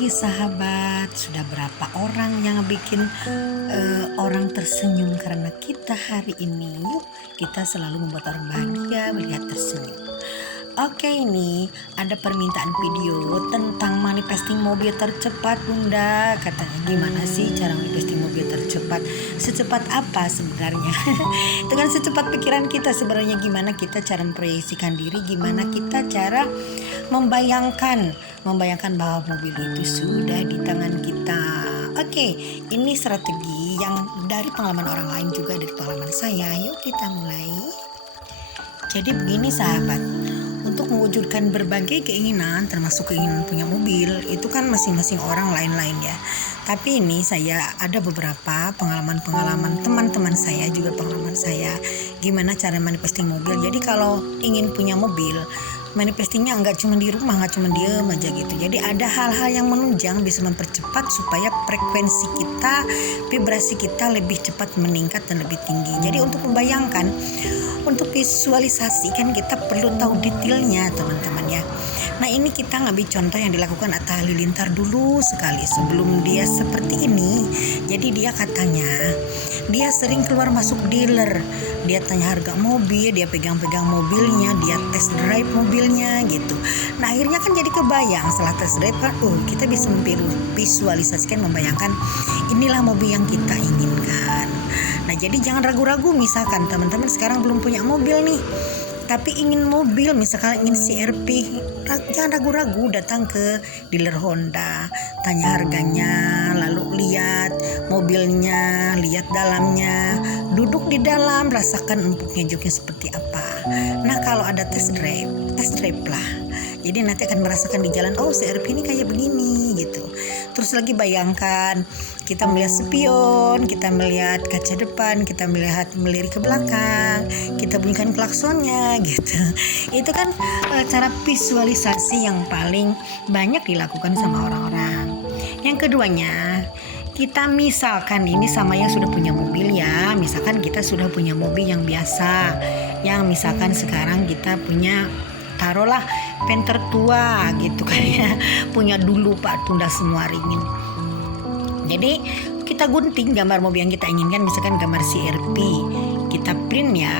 pagi sahabat. Sudah berapa orang yang bikin orang tersenyum karena kita hari ini? Yuk kita selalu membuat orang bahagia melihat tersenyum. Oke, ini ada permintaan video tentang manifesting mobil tercepat, Bunda. Katanya gimana sih cara manifesting mobil tercepat? Secepat apa sebenarnya? Itu kan secepat pikiran kita sebenarnya. Gimana kita cara memproyeksikan diri, gimana kita cara membayangkan bahwa mobil itu sudah di tangan kita. Oke, ini strategi yang dari pengalaman orang lain juga dari pengalaman saya. Yuk kita mulai. Jadi begini sahabat, untuk mewujudkan berbagai keinginan termasuk keinginan punya mobil itu kan masing-masing orang lain-lain ya. Tapi ini saya ada beberapa pengalaman teman-teman saya juga pengalaman saya gimana cara manifesting mobil. Jadi kalau ingin punya mobil, manifestingnya nggak cuma di rumah, nggak cuma diem aja gitu. Jadi ada hal-hal yang menunjang bisa mempercepat supaya frekuensi kita, vibrasi kita lebih cepat meningkat dan lebih tinggi. Jadi untuk membayangkan, untuk visualisasi kan kita perlu tahu detailnya teman-teman ya. Nah ini kita ngambil contoh yang dilakukan Atta Halilintar dulu sekali sebelum dia seperti ini. Jadi dia katanya dia sering keluar masuk dealer, dia tanya harga mobil, dia pegang-pegang mobilnya, dia test drive mobilnya gitu. Nah akhirnya kan jadi kebayang setelah test drive kan, kita bisa memvisualisasikan, membayangkan inilah mobil yang kita inginkan. Nah jadi jangan ragu-ragu, misalkan teman-teman sekarang belum punya mobil nih, tapi ingin mobil, misalkan ingin CR-V, jangan ragu-ragu datang ke dealer Honda, tanya harganya, lalu lihat mobilnya, lihat dalamnya, duduk di dalam, rasakan empuknya joknya seperti apa. Nah kalau ada test drive lah. Jadi nanti akan merasakan di jalan, CR-V ini kayak begini gitu. Terus lagi bayangkan kita melihat spion, kita melihat kaca depan, kita melirik ke belakang, kita bunyikan klaksonnya gitu. Itu kan cara visualisasi yang paling banyak dilakukan sama orang-orang. Yang keduanya, kita misalkan ini sama yang sudah punya mobil ya. Misalkan kita sudah punya mobil yang biasa, yang misalkan sekarang kita punya, taruhlah Panther tua gitu kan ya, punya dulu Pak, tunda semua ringin. Jadi kita gunting gambar mobil yang kita inginkan, misalkan gambar CR-V, kita print ya,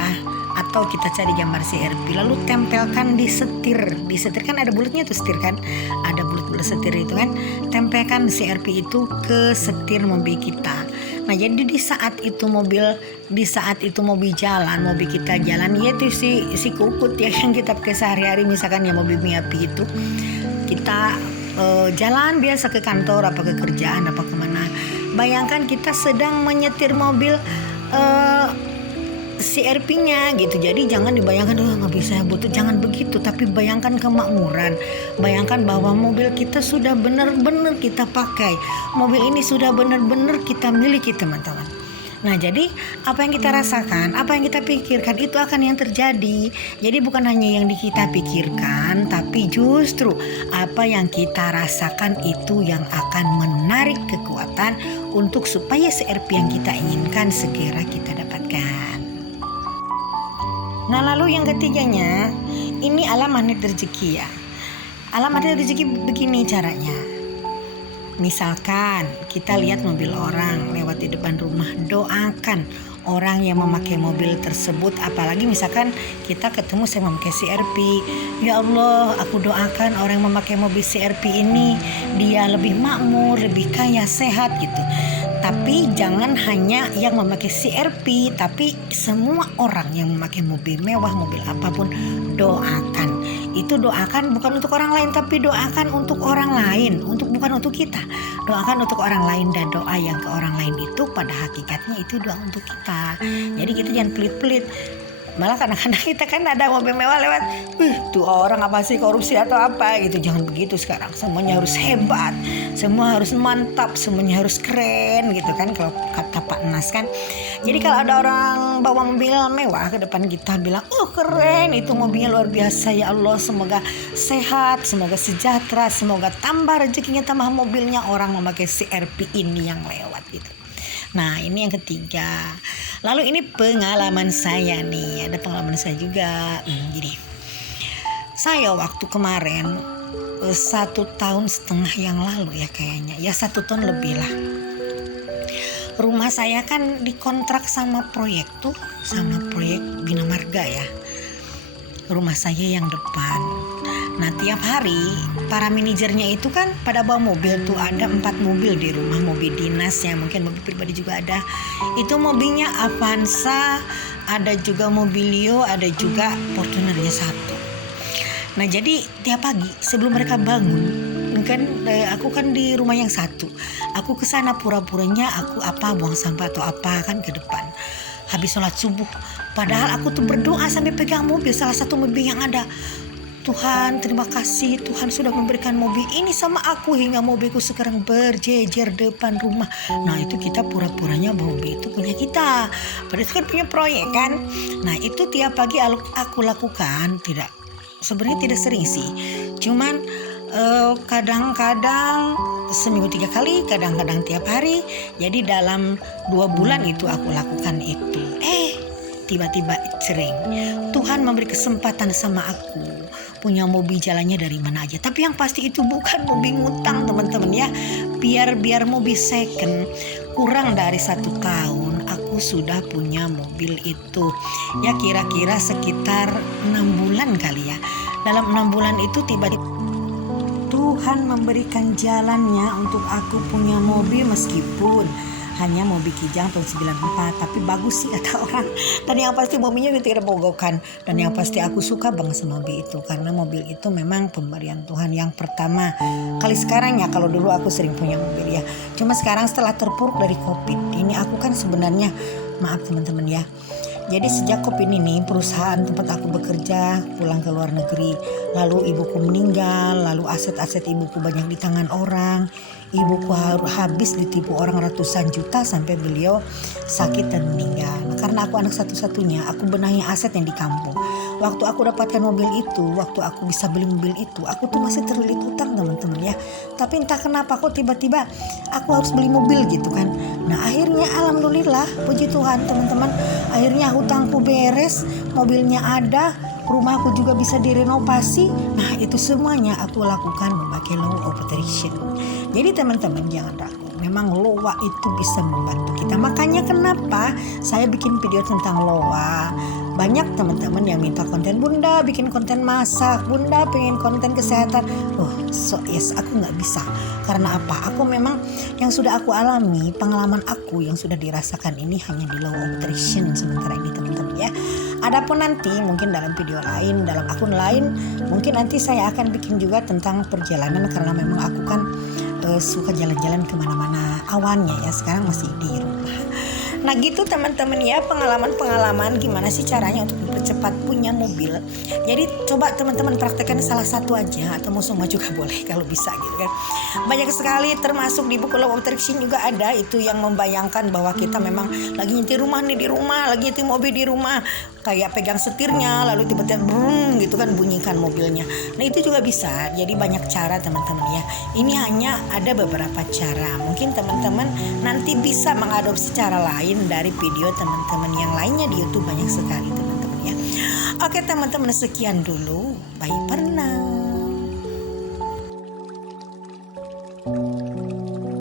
atau kita cari gambar CR-V lalu tempelkan di setir kan ada bulutnya tuh setir kan, ada bulut-bulut setir itu kan, tempelkan CR-V itu ke setir mobil kita. Nah jadi di saat itu mobil jalan, mobil kita jalan, yaitu si kukut ya yang kita pakai sehari-hari, misalkan ya mobil Miapi itu kita jalan biasa ke kantor, apa ke kerjaan, apa kemana. Bayangkan kita sedang menyetir mobil CR-V-nya gitu. Jadi jangan dibayangkan nggak bisa butuh, jangan begitu, tapi bayangkan kemakmuran, bayangkan bahwa mobil kita sudah benar-benar kita pakai, mobil ini sudah benar-benar kita miliki teman-teman. Nah jadi apa yang kita rasakan, apa yang kita pikirkan itu akan yang terjadi. Jadi bukan hanya yang kita pikirkan, tapi justru apa yang kita rasakan itu yang akan menarik kekuatan untuk supaya CR-V yang kita inginkan segera kita dapatkan. Nah lalu yang ketiganya, ini alam magnet rezeki ya. Alam magnet rezeki begini caranya. Misalkan kita lihat mobil orang lewat di depan rumah, doakan orang yang memakai mobil tersebut. Apalagi misalkan kita ketemu saya memakai CR-V, ya Allah aku doakan orang yang memakai mobil CR-V ini dia lebih makmur, lebih kaya, sehat gitu. Tapi jangan hanya yang memakai CR-V, tapi semua orang yang memakai mobil mewah, mobil apapun, doakan. Itu doakan bukan untuk orang lain, tapi doakan untuk orang lain, bukan untuk kita. Doakan untuk orang lain, dan doa yang ke orang lain itu pada hakikatnya itu doa untuk kita. Jadi kita jangan pelit-pelit. Malah kadang-kadang kita kan ada mobil mewah lewat, tuh orang apa sih, korupsi atau apa gitu. Jangan begitu sekarang, semuanya harus hebat, semua harus mantap, semuanya harus keren gitu kan, kalau kata Pak Nas kan. Jadi kalau ada orang bawa mobil mewah ke depan kita, bilang keren, itu mobilnya luar biasa ya Allah, semoga sehat, semoga sejahtera, semoga tambah rezekinya, tambah mobilnya, orang memakai CR-V ini yang lewat gitu. Nah ini yang ketiga. Lalu ini pengalaman saya nih, ada pengalaman saya juga. Jadi saya waktu kemarin 1,5 tahun yang lalu ya kayaknya, ya 1 tahun lebih lah. Rumah saya kan dikontrak sama proyek Bina Marga ya, rumah saya yang depan. Nah tiap hari para manajernya itu kan pada bawa mobil tuh, ada 4 mobil di rumah, mobil dinas ya, mungkin mobil pribadi juga ada. Itu mobilnya Avanza, ada juga Mobilio, ada juga Fortunernya 1. Nah jadi tiap pagi sebelum mereka bangun, kan aku kan di rumah yang 1, aku kesana pura-puranya aku buang sampah atau apa kan ke depan. Habis sholat subuh, padahal aku tuh berdoa sambil pegang mobil, salah satu mobil yang ada. Tuhan, terima kasih, Tuhan sudah memberikan mobil ini sama aku hingga mobilku sekarang berjejer depan rumah. Nah itu kita pura-puranya bahwa mobil itu punya kita, padahal itu kan punya proyek kan. Nah itu tiap pagi aku lakukan, sebenarnya tidak sering sih, cuman kadang-kadang seminggu 3 kali, kadang-kadang tiap hari. Jadi dalam 2 bulan itu aku lakukan itu. Tiba-tiba sering Tuhan memberi kesempatan sama aku punya mobil, jalannya dari mana aja. Tapi yang pasti itu bukan mobil ngutang teman-teman ya. Biar mobil second, kurang dari 1 tahun aku sudah punya mobil itu. Ya kira-kira sekitar 6 bulan kali ya. Dalam 6 bulan itu tiba-tiba Tuhan memberikan jalannya untuk aku punya mobil, meskipun hanya mobil Kijang tahun 94, tapi bagus sih kata orang. Dan yang pasti mobilnya tidak bogokan. Dan yang pasti aku suka banget sama mobil itu, karena mobil itu memang pemberian Tuhan yang pertama kali sekarang ya. Kalau dulu aku sering punya mobil ya, cuma sekarang setelah terpuruk dari COVID ini, aku kan sebenarnya, maaf teman-teman ya, jadi sejak COVID ini perusahaan tempat aku bekerja pulang ke luar negeri, lalu ibuku meninggal, lalu aset-aset ibuku banyak di tangan orang. Ibuku habis ditipu orang ratusan juta sampai beliau sakit dan meninggal. Nah, karena aku anak satu-satunya, aku benahi aset yang di kampung. Waktu aku dapatkan mobil itu, waktu aku bisa beli mobil itu, aku tuh masih terlilit utang teman-teman ya. Tapi entah kenapa kok tiba-tiba aku harus beli mobil gitu kan. Nah akhirnya alhamdulillah, puji Tuhan teman-teman, akhirnya hutangku beres, mobilnya ada, rumahku juga bisa direnovasi. Nah itu semuanya aku lakukan memakai law of attraction. Jadi teman-teman jangan ragu, memang loa itu bisa membantu kita. Makanya kenapa saya bikin video tentang loa. Banyak teman-teman yang minta konten, Bunda bikin konten masak, Bunda pengen konten kesehatan. Yes, aku gak bisa. Karena apa? Aku memang yang sudah aku alami, pengalaman aku yang sudah dirasakan ini hanya di law of attraction sementara ini teman-teman ya. Adapun nanti mungkin dalam video lain, dalam akun lain, mungkin nanti saya akan bikin juga tentang perjalanan, karena memang aku kan suka jalan-jalan kemana-mana awalnya ya, sekarang masih di rumah. Nah gitu teman-teman ya, pengalaman-pengalaman gimana sih caranya untuk mempercepat punya mobil. Jadi coba teman-teman praktekkan salah satu aja, atau mau semua juga boleh kalau bisa gitu kan. Banyak sekali, termasuk di buku Law of Attraction juga ada itu yang membayangkan bahwa kita memang lagi nyetir rumah nih di rumah, lagi nyetir mobil di rumah, kayak pegang setirnya lalu tiba-tiba brung gitu kan bunyikan mobilnya. Nah itu juga bisa. Jadi banyak cara teman-teman ya. Ini hanya ada beberapa cara. Mungkin teman-teman nanti bisa mengadopsi cara lain dari video teman-teman yang lainnya di YouTube, banyak sekali teman-teman ya. Oke teman-teman, sekian dulu. Bye for now.